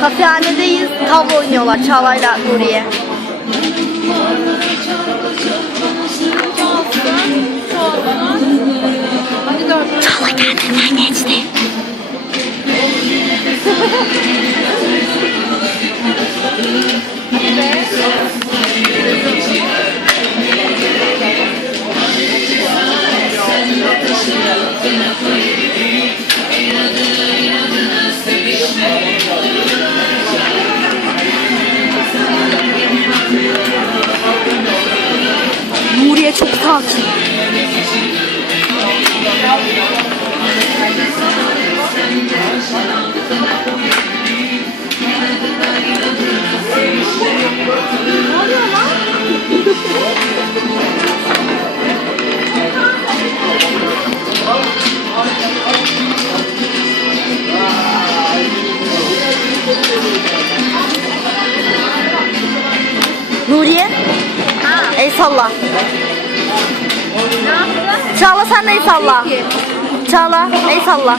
Kafehanedeyiz. Tavla oynuyorlar Çağla'yla Nuriye. Çağla kendinden geçti. Nuriye çok sakin. Nuriye. El salla. Çağla sen de el salla. Çağla el salla.